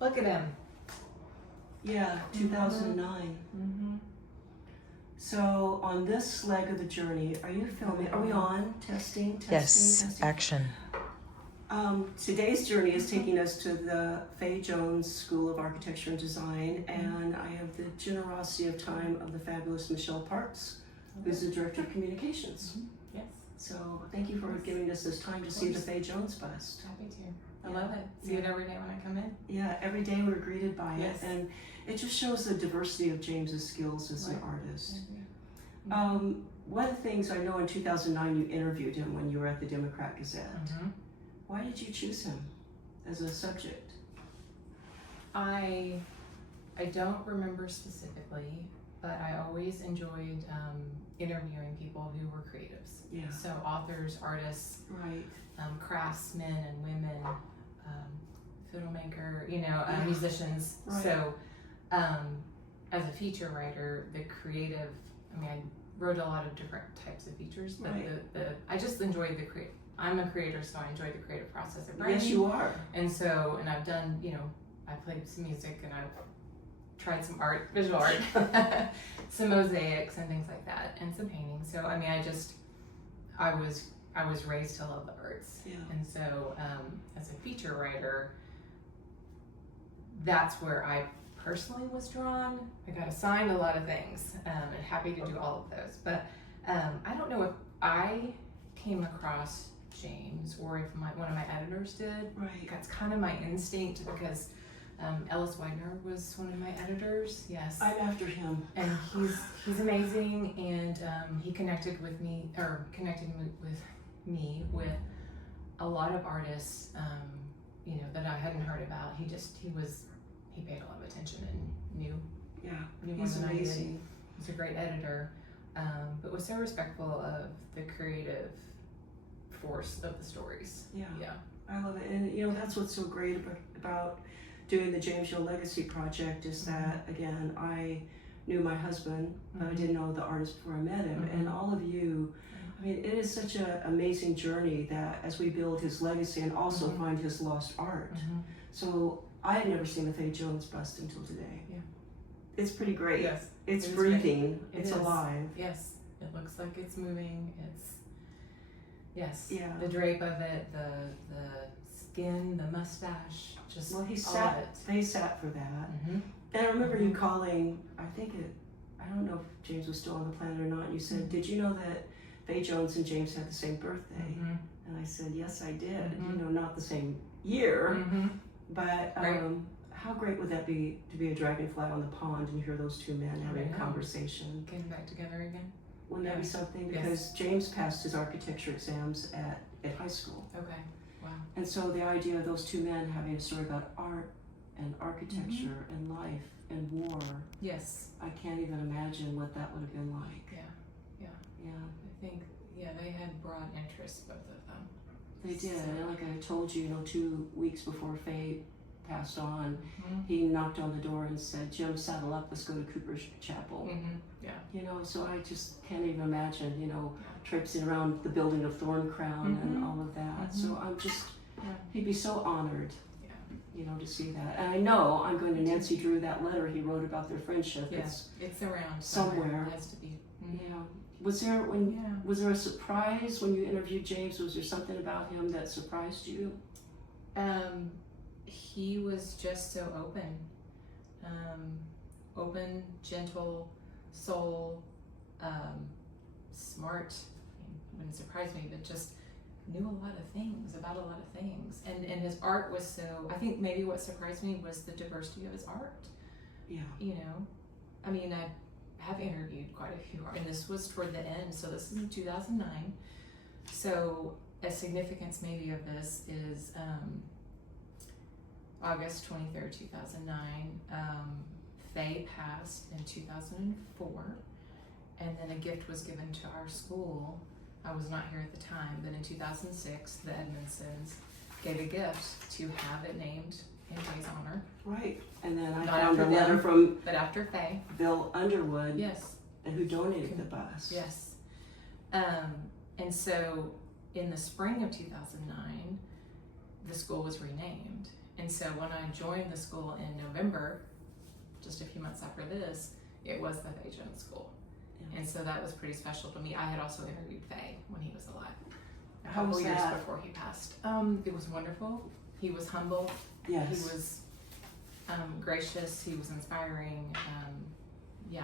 Look at him. Yeah, 2009. Mm-hmm. So on this leg of the journey, are you filming? Are we on? Testing? Yes, Testing? action. Today's journey is taking us to the Fay Jones School of Architecture and Design, and I have the generosity of time of the fabulous Michelle Parks, who's the Director of Communications. Yes. So thank you for giving us this time to see the Fay Jones bust. Happy to. I love it. See it every day when I come in. Yeah, every day we're greeted by Yes. it, and it just shows the diversity of James's skills as an artist. One of the things I know in 2009 you interviewed him when you were at the Democrat Gazette. Mm-hmm. Why did you choose him as a subject? I don't remember specifically, but I always enjoyed interviewing people who were creatives. Yeah. So authors, artists, Right. craftsmen and women, fiddlemaker, musicians. Right. So as a feature writer, the creative, I wrote a lot of different types of features, but Right. I just enjoyed I'm a creator, so I enjoy the creative process of writing. Yes, you are. And I've done, I played some music and I've tried some art, visual art, some mosaics and things like that, and some painting. So, I was raised to love the arts. Yeah. And so, as a feature writer, that's where I personally was drawn. I got assigned a lot of things, and happy to do all of those. But I don't know if I came across James or if one of my editors did. Right. That's kind of my instinct because Ellis Widener was one of my editors. Yes. I'm after him. And he's amazing, and he connected with me with a lot of artists, that I hadn't heard about. He paid a lot of attention and knew more He's than I did. amazing. He's a great editor, but was so respectful of the creative force of the stories. Yeah. Yeah. I love it. And that's what's so great about doing the James Yale Legacy Project is that, again, I knew my husband, but I didn't know the artist before I met him. And all of you, it is such an amazing journey that as we build his legacy and also find his lost art. So I had never seen the Fay Jones bust until today. Yeah. It's pretty great. Yes. It's It is breathing. great. It's It is. alive. Yes. It looks like it's moving. Yes. Yeah. The drape of it, the skin, the mustache, just Well, all of it. they sat for that. Mm-hmm. And I remember you calling, I don't know if James was still on the planet or not, and you said, did you know that Fay Jones and James had the same birthday? Mm-hmm. And I said, yes, I did. Not the same year, Mm-hmm. but Right. how great would that be to be a dragonfly on the pond and hear those two men having a know. conversation? Getting back together again. Wouldn't that be Yes. something? Yes. Because James passed his architecture exams at high school. Okay. Wow. And so the idea of those two men having a story about art and architecture and life and war, Yes. I can't even imagine what that would have been like. Yeah. Yeah, I think they had broad interests, both of them. they did. So- And like I told you, 2 weeks before Faye passed on, Mm-hmm. he knocked on the door and said, Jim, saddle up, let's go to Cooper's Chapel. Mm-hmm. Yeah. So I just can't even imagine, traipsing around the building of Thorn Crown and all of that. So I'm just, he'd be so honored, to see that. And I know I'm going to Nancy Drew, that letter he wrote about their friendship. Yeah. It's around somewhere. It has to be. Mm-hmm. Yeah. Was there a surprise when you interviewed James? Was there something about him that surprised you? He was just so open, gentle, soul, smart. It wouldn't surprise me, but just knew a lot of things about a lot of things. And his art was so, I think maybe what surprised me was the diversity of his art. Yeah. I have interviewed quite a few art, and this was toward the end, so this is in 2009. So a significance maybe of this is August 23rd, 2009. Faye passed in 2004, and then a gift was given to our school. I was not here at the time, but in 2006, the Edmondsons gave a gift to have it named in Faye's honor. Right. And then I Not found a after letter them, from but after Faye. Bill Underwood, Yes. who donated the bus. Yes. And so in the spring of 2009, the school was renamed. And so when I joined the school in November, just a few months after this, it was the Fay Jones School. Yeah. And so that was pretty special to me. I had also interviewed Fay when he was alive. How was years that? before he passed. It was wonderful. He was humble. Yes. He was gracious. He was inspiring. Yeah,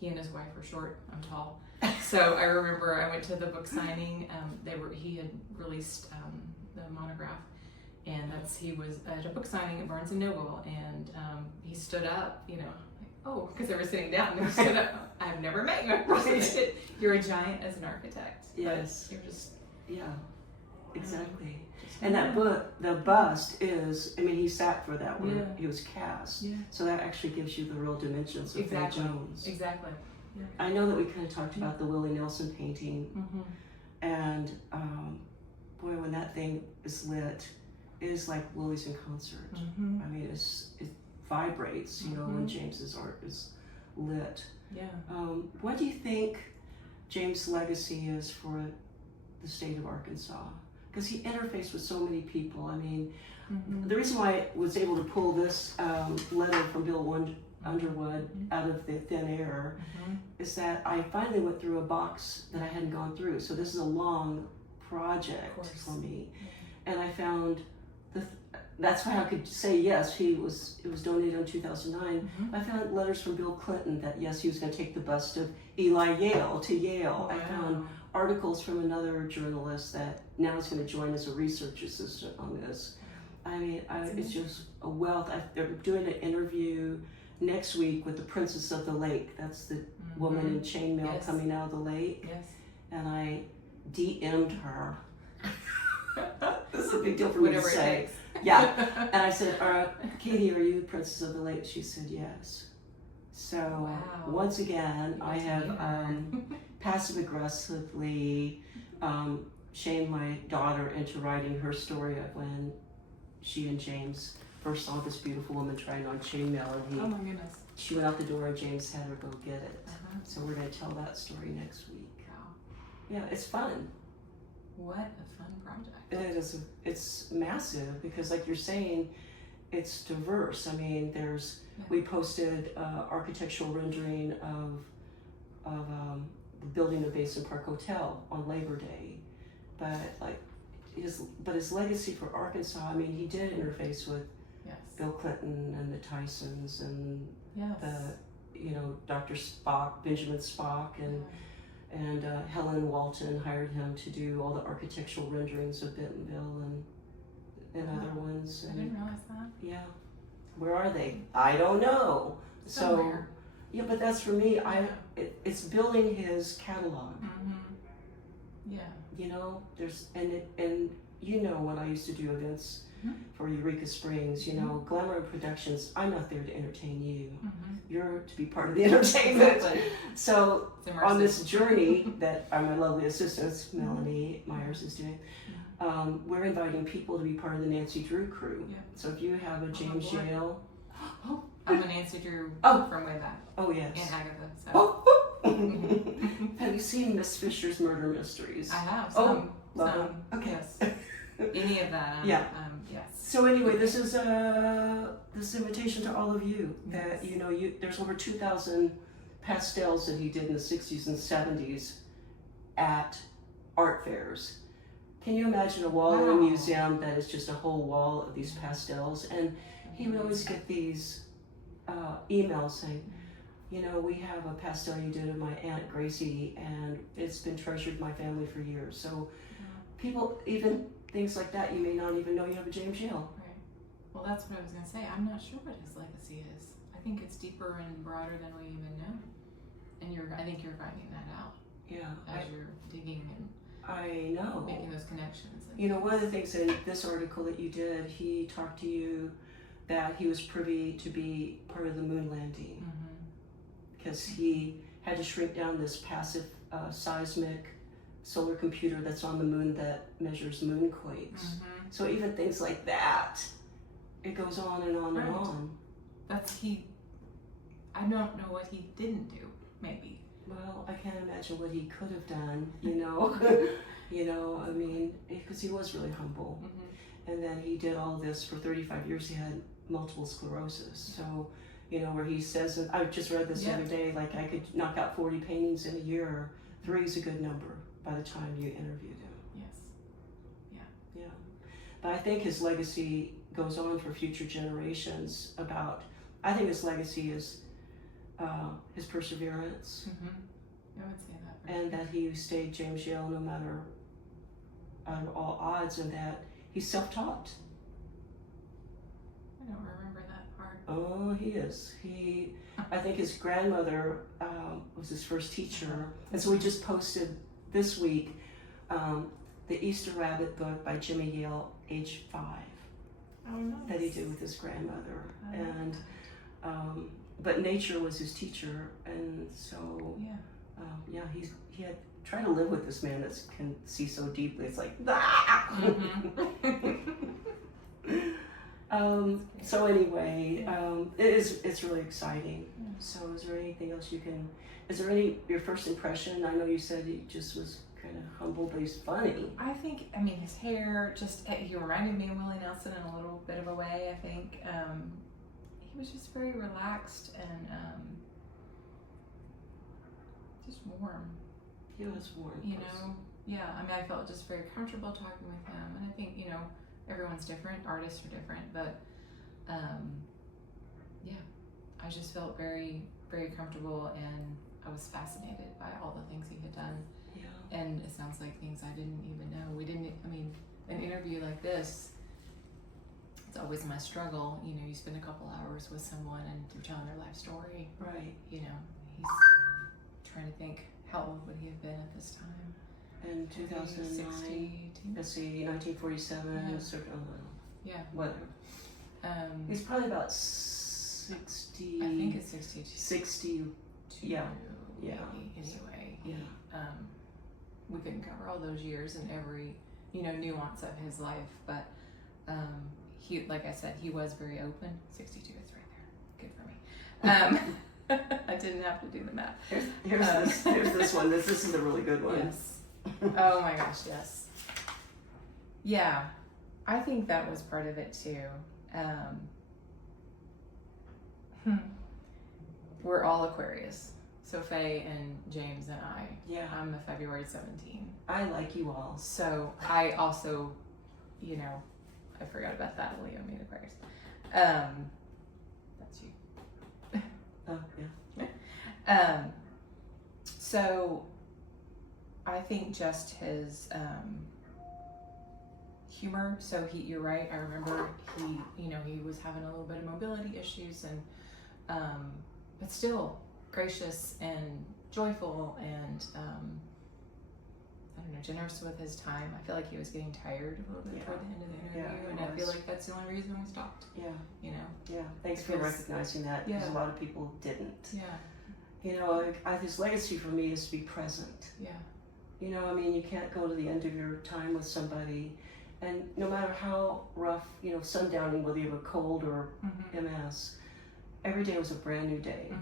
he and his wife were short. I'm tall. So I remember I went to the book signing. He had released the monograph, and he was at a book signing at Barnes and Noble, and he stood up. You know, like, oh, because they were sitting down. And he stood up. I've never met you in person. You're a giant as an architect. Yes. You're just. Yeah, exactly. And that book, the bust is, I mean, he sat for that one. Yeah. He was cast. Yeah. So that actually gives you the real dimensions of Fay Jones. Exactly. Yeah. I know that we kind of talked about the Willie Nelson painting. Mm-hmm. And boy, when that thing is lit, it is like Willie's in concert. Mm-hmm. I mean, it vibrates, you know, when James's art is lit. Yeah. What do you think James' legacy is for the state of Arkansas? Because he interfaced with so many people. I mean, the reason why I was able to pull this letter from Bill Underwood out of the thin air is that I finally went through a box that I hadn't gone through. So this is a long project for me. And I found, that's why I could say yes, it was donated in 2009. I found letters from Bill Clinton that yes, he was going to take the bust of Eli Yale to Yale. Wow. I found articles from another journalist that now is going to join as a research assistant on this. I mean, it's just a wealth. They're doing an interview next week with the Princess of the Lake. That's the woman in chainmail coming out of the lake. Yes. And I DM'd her. This is a big deal for me to say. Yeah. And I said, Katie, are you the Princess of the Lake? She said yes. So once again, I have passive aggressively shamed my daughter into writing her story of when she and James first saw this beautiful woman trying on chainmail, and oh my goodness, she went out the door and James had her go get it. So we're going to tell that story next week. Wow. Yeah, it's fun. What a fun project. It is. It's massive because, like you're saying, it's diverse. I mean, we posted architectural rendering of the building of Basin Park Hotel on Labor Day, but his legacy for Arkansas. I mean, he did interface with Bill Clinton and the Tysons and Dr. Spock, Benjamin Spock, and Helen Walton hired him to do all the architectural renderings of Bentonville and other ones. And, I didn't realize that. Yeah. Where are they? I don't know. Somewhere. So, yeah, but that's for me. It's building his catalog. Yeah. You know, and you know when I used to do events for Eureka Springs, you know, Glamour Productions, I'm not there to entertain you. You're to be part of the entertainment. So on this journey that my lovely assistant, Melanie Myers, is doing, we're inviting people to be part of the Nancy Drew crew. Yeah. So if you have a James Yale. I'm a Nancy Drew from way back. Oh, yes. And Agatha. So. Have you seen Miss Fisher's Murder Mysteries? I have. Some. Okay. Yes. Any of that. Yeah. Yes. So anyway, this is this invitation to all of you that there's over 2,000 pastels that he did in the 60s and 70s at art fairs. Can you imagine a wall in a museum that is just a whole wall of these pastels? And he would always get these emails saying, we have a pastel you did of my Aunt Gracie, and it's been treasured in my family for years. So people, even things like that, you may not even know you have a James Yale. Right. Well, that's what I was going to say. I'm not sure what his legacy is. I think it's deeper and broader than we even know. And I think you're finding that out. Yeah. As you're digging and I know. Making those connections. One of the things in this article that you did, he talked to you that he was privy to be part of the moon landing because he had to shrink down this passive seismic solar computer that's on the moon that measures moonquakes. So even things like that, it goes on and on and on. I don't know what he didn't do, maybe. Well, I can't imagine what he could have done, I mean, because he was really humble. and then he did all this for 35 years. He had multiple sclerosis. So, you know, where he says, and I just read this the other day, like I could knock out 40 paintings in a year. 3 is a good number by the time you interviewed him. Yes. Yeah. But I think his legacy goes on for future generations about, I think his legacy is his perseverance. Mm-hmm. I would say that. And that he stayed James Yale no matter all odds, and that he's self-taught. I don't remember that part. Oh, he is. I think his grandmother was his first teacher. And so we just posted this week the Easter Rabbit book by Jimmy Yale, age 5. Oh, nice. That he did with his grandmother. And but nature was his teacher, and so he had tried to live with this man that can see so deeply. It's like so anyway, it's really exciting. So is there anything else is there your first impression? I know you said he just was kind of humble, but he's funny. I mean, his hair, he reminded me of Willie Nelson in a little bit of a way, I think. He was just very relaxed and just warm. He was warm. You know? Yeah, I mean, I felt just very comfortable talking with him. And I think, you know, everyone's different, artists are different, but I just felt very, very comfortable, and I was fascinated by all the things he had done. Yeah. And it sounds like things I didn't even know. An interview like this, it's always my struggle. You know, you spend a couple hours with someone and you're telling their life story. Right. You know, he's trying to think, how old would he have been at this time? In 2009. 60, Let's see, 1947. Yeah. Yeah. Yeah. Whatever. He's probably about 60. I think it's 62. 60. Yeah. Yeah. Maybe. Anyway. Yeah. We couldn't cover all those years and every, you know, nuance of his life, but he, like I said, he was very open. 62 is right there. Good for me. I didn't have to do the math. Here's this one. This is a really good one. Yes. Oh my gosh, yes. Yeah, I think that was part of it too. We're all Aquarius. So Fay and James and I. Yeah. I'm a February 17. I like you all. So I also, you know, I forgot about that. Leo made Aquarius. That's you. Oh, yeah. So I think just his humor. So you're right. I remember he was having a little bit of mobility issues, and but still gracious and joyful and I don't know, generous with his time. I feel like he was getting tired a little bit toward the end of the interview, and I feel like that's the only reason we stopped. Yeah. You know. Yeah. Thanks for recognizing that, because a lot of people didn't. Yeah. You know, his legacy for me is to be present. Yeah. You know, I mean, you can't go to the end of your time with somebody, and no matter how rough, you know, sundowning, whether you have a cold or MS, every day was a brand new day.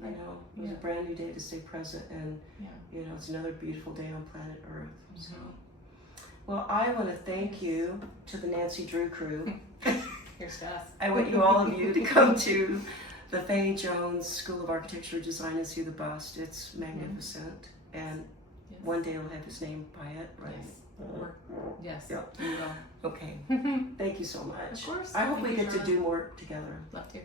You know, it was a brand new day to stay present, and you know, it's another beautiful day on planet Earth. So, well, I want to thank you to the Nancy Drew crew. Here's to us. I want all of you to come to the Fay Jones School of Architecture Design and see the bust. It's magnificent, and one day it'll have his name by it, right? Yes. Yep. You will. Okay. Thank you so much. Of course. I hope we get to do more together. Love to.